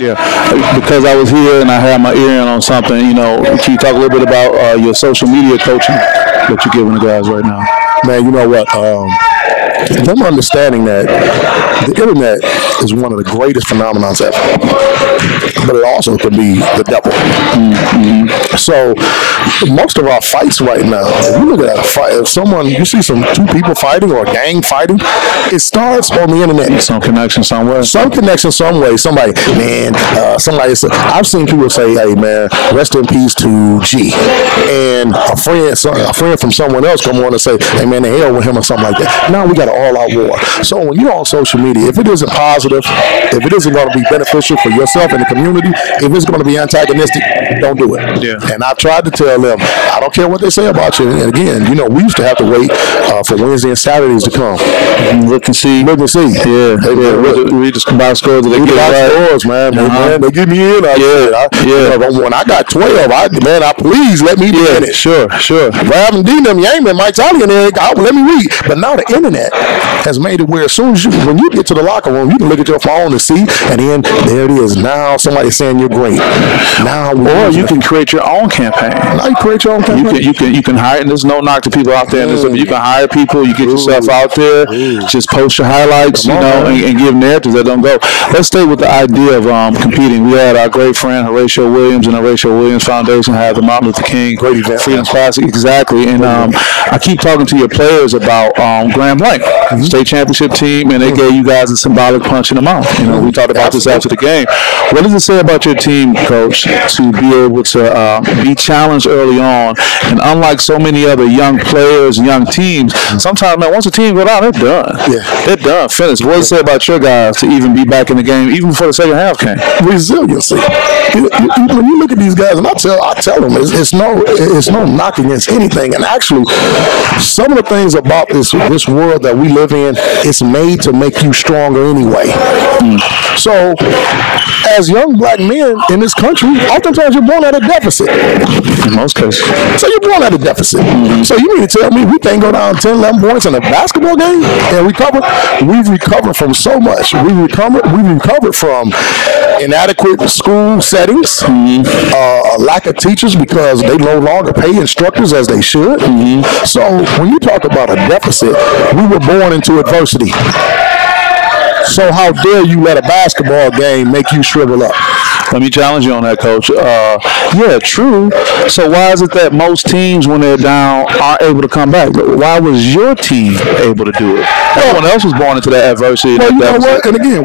Yeah, because I was here and I had my ear in on something, you know, can you talk a little bit about your social media coaching that you're giving the guys right now? Man, you know what? Them understanding that the internet is one of the greatest phenomena ever, but it also can be the devil. Mm-hmm. So most of our fights right now, if you look at a fight, if you see two people fighting or a gang fighting, it starts on the internet. Some connection somewhere. Some connection some way. Somebody said, I've seen people say, hey man, rest in peace to G. And a friend from someone else come on and say, hey man, the hell with him or something like that. Now we got an all-out war. So when you're on social media, if it isn't positive, if it isn't going to be beneficial for yourself and the community, if it's going to be antagonistic, don't do it. Yeah. And I've tried to tell them, I don't care what they say about you. And again, you know, we used to have to wait for Wednesday and Saturdays to come. Look and see. Look and see. Yeah. We just combine scores. They get scores, man. Man, they get me in. When I got 12, please let me be in it. Sure. If I haven't done them, you ain't been Mike Tolly in there. Let me read. But now the internet has made it where as soon as when you get to the locker room, you can look at your phone and see, and then there it is. Now somebody's saying you're great. Now, or you can create your own campaign. Now you create your own campaign. You can hire, and there's no knock to people out there. You can hire people. You get yourself out there. Just post your highlights, and give narratives that don't go. Let's stay with the idea of competing. We had our great friend Horatio Williams and the Horatio Williams Foundation had the Martin Luther King great event, Freedom Classic. Exactly. And I keep talking to your players about Graham Blank, state championship team, and they gave you guys a symbolic punch in the mouth. You know, we talked about this after the game. What does it say about your team, Coach, to be able to be challenged early on? And unlike so many other young players, young teams, sometimes, man, once a team go down, they're done. Yeah. They're done, finished. What does it say about your guys to even be back in the game, even before the second half came? Resiliency. When you look at these guys, and I tell them, it's no knock against anything. And actually, some of the things about this world that we live in, it's made to make you stronger anyway. So, as young black men in this country, oftentimes you're born at a deficit. In most cases. So you're born at a deficit. So you mean to tell me we can't go down 10, 11 points in a basketball game and recover? We've recovered from so much. We recovered from inadequate school settings, a lack of teachers because they no longer pay instructors as they should. So when you talk about a deficit, we were born into adversity. So how dare you let a basketball game make you shrivel up? Let me challenge you on that, Coach. Yeah, true. So why is it that most teams, when they're down, aren't able to come back? Why was your team able to do it? Everyone else was born into that adversity. Well, you know what? And again,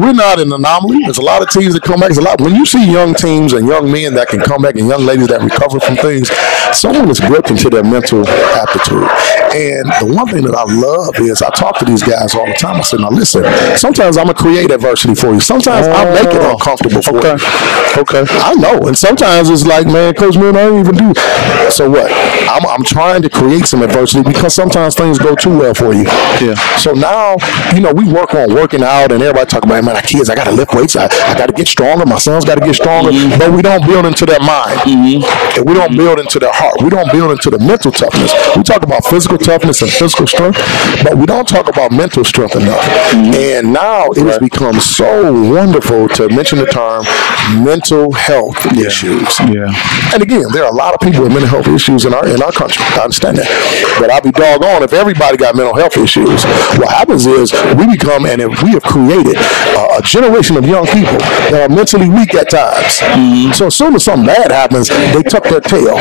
we're not an anomaly. There's a lot of teams that come back. There's a lot. When you see young teams and young men that can come back and young ladies that recover from things, someone is built into their mental aptitude. And the one thing that I love is I talk to these guys all the time. I say, now listen, sometimes I'm going to create adversity for you. Sometimes I'll make it uncomfortable for you. Okay. I know. And sometimes it's like, man, Coach, man, I don't even do. So what? I'm trying to create some adversity because sometimes things go too well for you. Yeah. So now, you know, we work on working out and everybody talk about, man, our kids, I got to lift weights. I got to get stronger. My son's got to get stronger. But we don't build into their mind. And we don't build into their heart. We don't build into the mental toughness. We talk about physical toughness and physical strength, but we don't talk about mental strength enough. And now it has become so wonderful to mention the term mental health issues. And again, there are a lot of people with mental health issues in our country. I understand that. But I'll be doggone if everybody got mental health issues. What happens is we become, and we have created a generation of young people that are mentally weak at times. So as soon as something bad happens, they tuck their tail.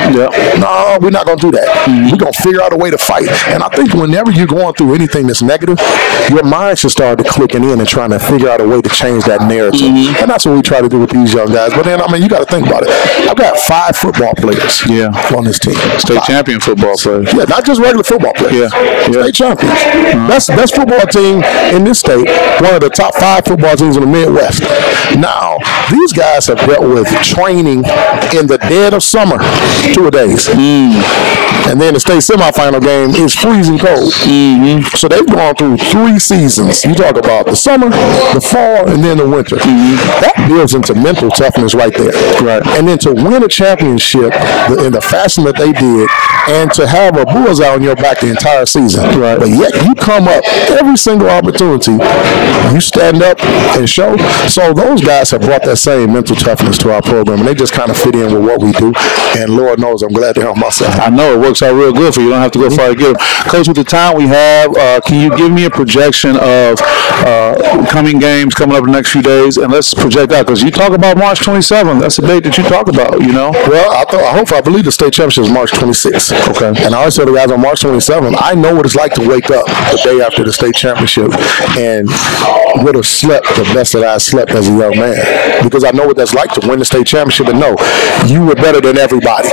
No, we're not going to do that. We're going to figure out a way to fight. And I think whenever you're going through anything that's negative, your mind should start to clicking in and trying to figure out a way to change that narrative. And that's what we try to do with these young guys. But then, I mean, you got to think about it. I've got 5 football players on this team. State champion football players. Yeah, not just regular football players. State champions. Best football team in this state, one of the top 5 football teams in the Midwest. Now, these guys have dealt with training in the dead of summer, 2 days. And then the state semifinal game is freezing cold. So they've gone through 3 seasons. You talk about the summer, the fall, and then the winter. That builds into mental toughness right there. Right. And then to win a championship in the fashion that they did, and to have a bullseye on your back the entire season. Right. But yet you come up every single opportunity, you stand up and show. So those guys have brought that same mental toughness to our program, and they just kind of fit in with what we do. And Lord knows I'm glad to help myself. I know it works out real good for you. You don't have to go far to get them. Coach, with the time we have, can you give me a projection of coming games coming up in the next few days? And let's project out, because you talk about March 27th. That's the date that you talk about, you know? Well, I believe the state championship is March 26th. Okay. And I always tell the guys on March 27th, I know what it's like to wake up the day after the state championship and would have slept the best that I slept as a young man, because I know what that's like to win the state championship and know you were better than everybody.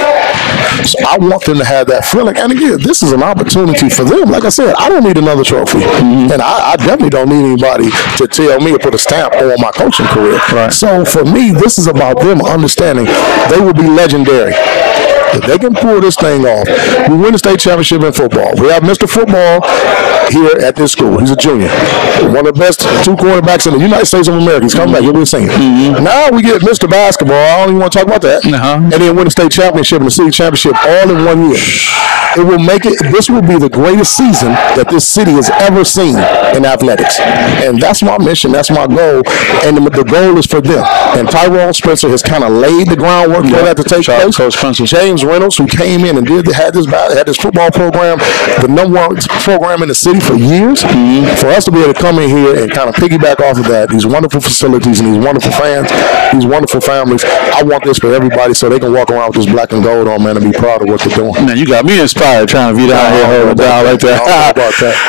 So I want them to have that feeling. And again, this is an opportunity for them. Like I said, I don't need another trophy. And I definitely don't need anybody to tell me to put a stamp on my coaching career. Right. So for me, this is about them understanding they will be legendary. If they can pull this thing off, we win the state championship in football. We have Mr. Football here at this school. He's a junior. One of the best two quarterbacks in the United States of America. He's coming back. He'll be a senior. Now we get Mr. Basketball. I don't even want to talk about that. And then win the state championship and the city championship all in 1 year. It will make it, this will be the greatest season that this city has ever seen in athletics. And that's my mission. That's my goal. And the goal is for them. And Tyrone Spencer has kind of laid the groundwork for that to take place. Coach Spencer. James Reynolds, who came in and had this football program, the #1 program in the city for years. For us to be able to come in here and kind of piggyback off of that, these wonderful facilities and these wonderful fans, these wonderful families, I want this for everybody so they can walk around with this black and gold on, man, and be proud of what they're doing. Man, you got me inspired trying to be down here holding down like that.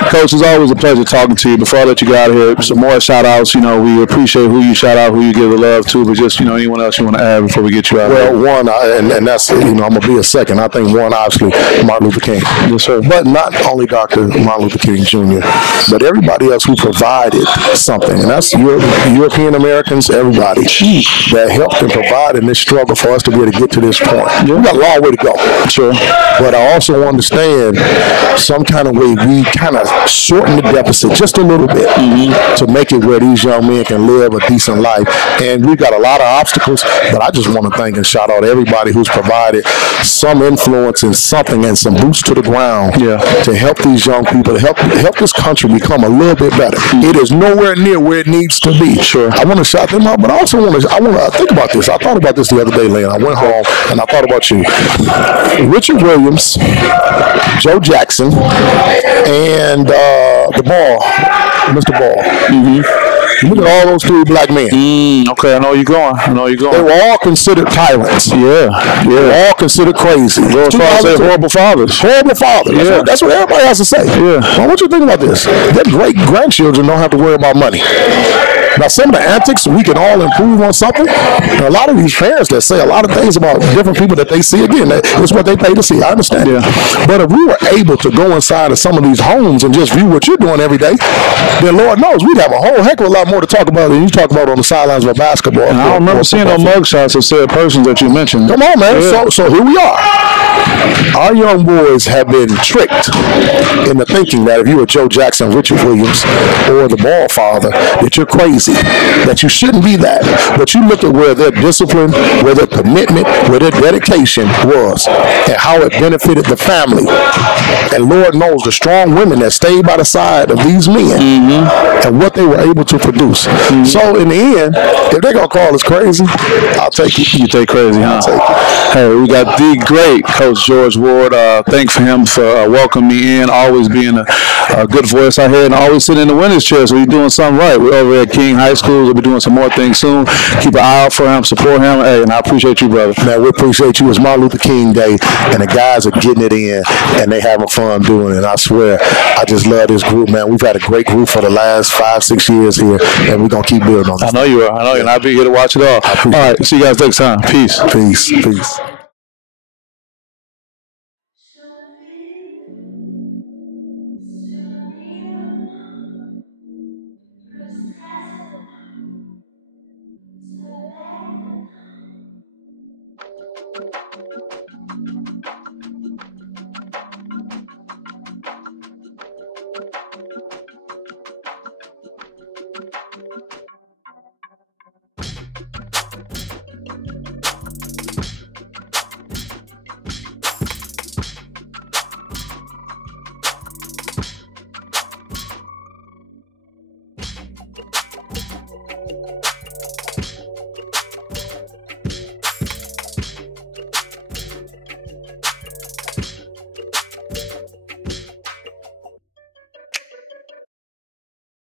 Coach, it's always a pleasure talking to you. Before I let you get out of here, some more shout outs. You know, we appreciate who you shout out, who you give the love to, but just, you know, anyone else you want to add before we get you out of here? Well, one, and that's, you know, I'm going to be a second. I think one, obviously, Martin Luther King. Yes, sir. But not only Dr. Martin Luther King Jr., but everybody else who provided something. And that's European Americans, everybody that helped and provided in this struggle for us to be able to get to this point. We got a long way to go. Sure. But I also understand some kind of way we kind of shorten the deficit just a little bit to make it where these young men can live a decent life. And we've got a lot of obstacles, but I just want to thank and shout out everybody who's provided some influence and something and some boots to the ground to help these young people, to help this country become a little bit better. It is nowhere near where it needs to be. Sure. I want to shout them out, but I also want to think about this. I thought about this the other day, Lane. I went home and I thought about you. Richard Williams, Joe Jackson, and the Ball, Mr. Ball. Look at all those three black men. Okay, I know you're going. They were all considered tyrants. They were all considered crazy. Horrible fathers. Horrible fathers. That's what everybody has to say. Well, what you think about this? Their great-grandchildren don't have to worry about money. Now, some of the antics, we can all improve on something. And a lot of these parents that say a lot of things about different people that they see, again, it's what they pay to see. I understand. But if we were able to go inside of some of these homes and just view what you're doing every day, then Lord knows we'd have a whole heck of a lot more to talk about than you talk about on the sidelines of a basketball. And I don't remember seeing no mugshots of said persons that you mentioned. Come on, man. So here we are. Our young boys have been tricked into thinking that if you were Joe Jackson, Richard Williams, or the Ball father, that you're crazy, that you shouldn't be that. But you look at where their discipline, where their commitment, where their dedication was, and how it benefited the family. And Lord knows the strong women that stayed by the side of these men and what they were able to produce. So in the end, if they're going to call us crazy, I'll take it. You take crazy, huh? I'll take it. Hey, we got the great Coach George Ward. Thanks for him for welcoming me in, always being a good voice out here, and always sitting in the winner's chair. So you're doing something right. We're over at King High School. We'll be doing some more things soon. Keep an eye out for him, support him. Hey, and I appreciate you, brother. Man, we appreciate you. It's Martin Luther King Day, and the guys are getting it in, and they having fun doing it. I swear, I just love this group, man. We've had a great group for the last 5-6 years here, and we're going to keep building on this. I know you are. I know you, and I'll be here to watch it all. All right, see you guys next time. Peace. Peace. Peace. it.